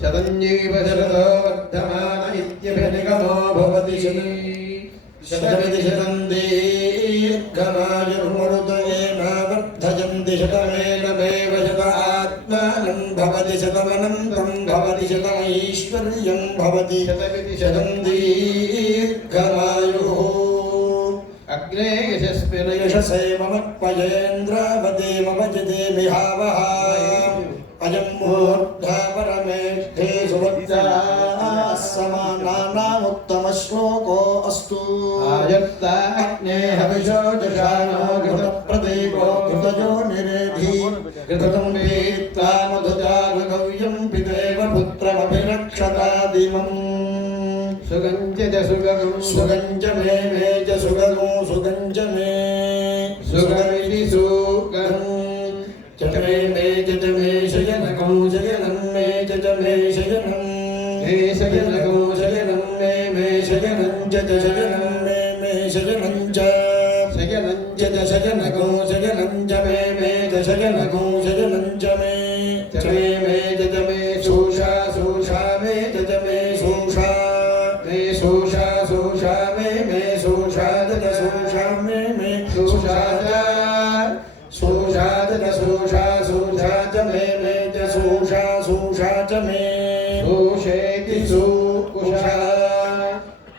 शतञ्जीव शरदो वर्धमान इत्यभिनिगमो भवति शतमिति शतं दीर्घमायुर्मरुतयेन वर्धयन्ति शतमेनमेव शत आत्मानं भवति शतमनन्तं भवति शतमैश्वर्यं भवति शतमिति शतं दीर्घमायुः अग्रे यशस्विन यशसेवमत्पयेन्द्रावतीमवजते विहावः अयं मूर्धा परमेष्ठे सुवत्साः समानानामुत्तमश्लोको अस्तु आयत्ता अग्ने हविषो जशानो घृतप्रदीपो घृतयो निरेधि घृतं पीत्वा मधुजालगव्यं पितेव पुत्रमभिरक्षता दिवम् सुगञ्च च सुगगुं सुगञ्च मे च सुगगुं सुगञ्च मे सुगमिति सुगं च मे च मे शयनगुं शयनं मे च मे शयनं मे शयनगुं शयनं मे शयनं च शयनं मे शयनं च शयनं च शयनगुं शयनं च मे च शयनगुं शयनं च मे च मे शोषा शोषा मे च मे शोषा शोषा शोषा मे शोषा च शोषा मे शोषा शोषा च शोषा शोषा च मे च शोषा शोषा च मे शोषेति सुषा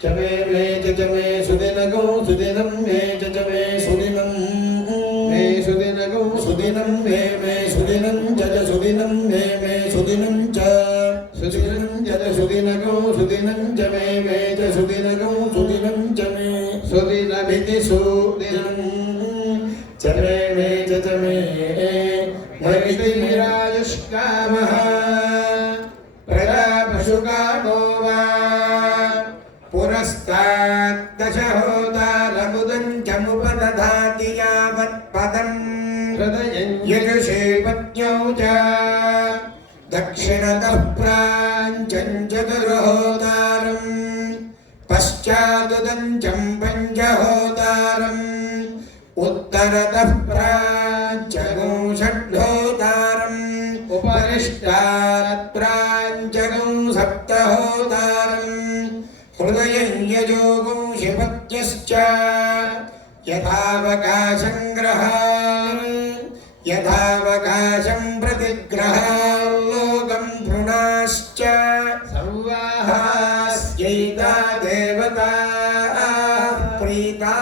च मे च मे सुदिनगो सुदिनं मे च मे सुदिनं सुदिनगो सुदिनं मे सुदिनं च सुदिनं मे सुदिनं च सुदिनं च सुदिनगो सुदिनं च मे च सुदिनगो सुदिनं च मे सुदिनमिति सुदिनं च मे च मे भविति विराजुष्कामः प्रजापशुकामो वा पुरस्ताद्दशहोतारमुदं चमुपदधाति यावत्पदं हृदयं यजुषे पत्न्यौ च दक्षिणतः प्राञ्चं चतुर्होतारं पश्चादुदञ्चं पञ्चहोतारम् उत्तरतः प्राञ्चगुं षड्होतारम् उपरिष्टात् प्राञ्चगुं सप्तहोतारम् हृदयं यजोगुं शिपत्यश्च यथावकाशं ग्रहान् यथावकाशं प्रतिग्रहाल्लोकं भ्रूणाश्च संवाहास्यैता देवता प्रीता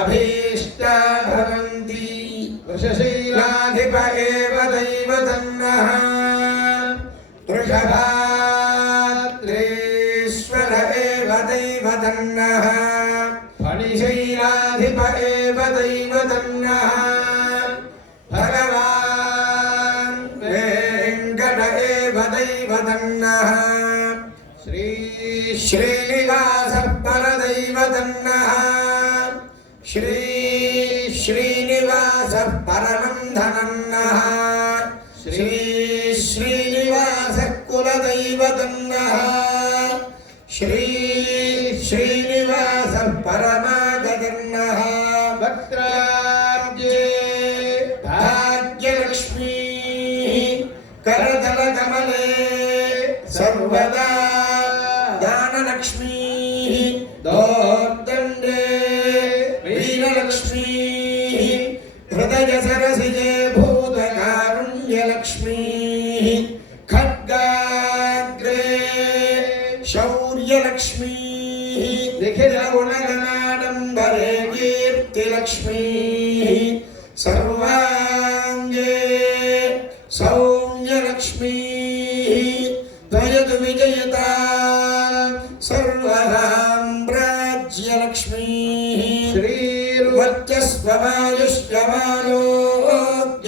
अभीष्टा भवन्ति वृषशीलाधिप एव दैवतन्नः वृषभाद्रेश्वर एव दैवतन्नः फणिशैलाधिप एव दैवतन्नः भगवान् वेङ्कट एव दैवतन्नः श्रीनिवासः परदैवतन्नः श्रीनिवासः परमं धनन्नः श्रीनिवासः कुलदैवतन्नः श्रीनिवासः परमागतन्नः वक्त्राब्जे भाग्यलक्ष्मी करतलकमले सर्वदा दानलक्ष्मी दोर्दण्डे वीरलक्ष्मी हृदयसरसिजे भूतकारुण्यलक्ष्मी खड्गाग्रे शौर्यलक्ष्मी निखिलगुणगणाडम्बरे कीर्तिलक्ष्मी सर्वाङ्गे सौम्यलक्ष्मी त्वयतु विजयता सर्वसाम्राज्यलक्ष्मी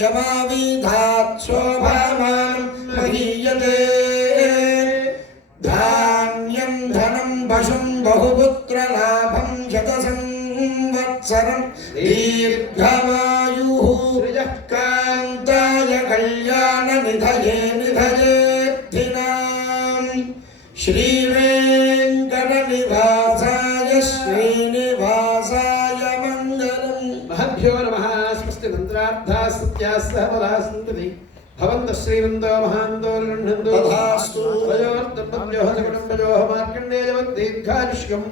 श्रीर्वर्चस्वमायुष्यमानोद्यमाविधात् शोभामानं महीयते धान्यं धनं पशुं बहुपुत्रलाभं शतसंवत्सरं సంవత్సరం దీర్ఘమాయుః కాంతాయ కళ్యాణ నిధయే నిధయేర్థినాం శ్రీ వెంకట నివాసాయ శ్రీనివాసాయ మంగళం. మహభ్యో నమః. స్వస్తి మంత్రార్థాః సత్యాః సహఫలాః సంతతి భవంతః శ్రీమంతో మహాంతో గృహ్ణन्तు తథాస్తు. వయోర్దంపత్యోః సకుటుంబయోః మార్కండేయవత్ దీర్ఘాయుష్కం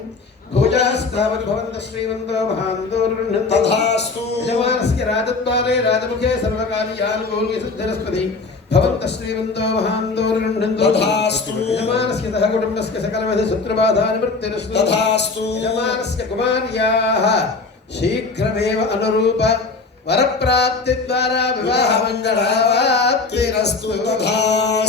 భోజాస్తావత్ భవంతః శ్రీమంతో మహాంతో గృహ్ణन्तు తథాస్తు. యజమానస్య రాజద్వారే రాజముఖే సర్వకార్యానుకూల్య సిద్ధిరస్పతి భవంతః శ్రీమంతో మహాంతో గృహ్ణन्तు తథాస్తు. యజమానస్య సహ కుటుంబస్య సకలవిధ శత్రుబాధా నివృత్తిరస్తు తథాస్తు. యజమానస్య కుమార్యాః శీఘ్రమేవ అనురూప వరప్రాప్తి ద్వారా వివాహ మంగళావాప్తిరస్తు. తథాస్తు.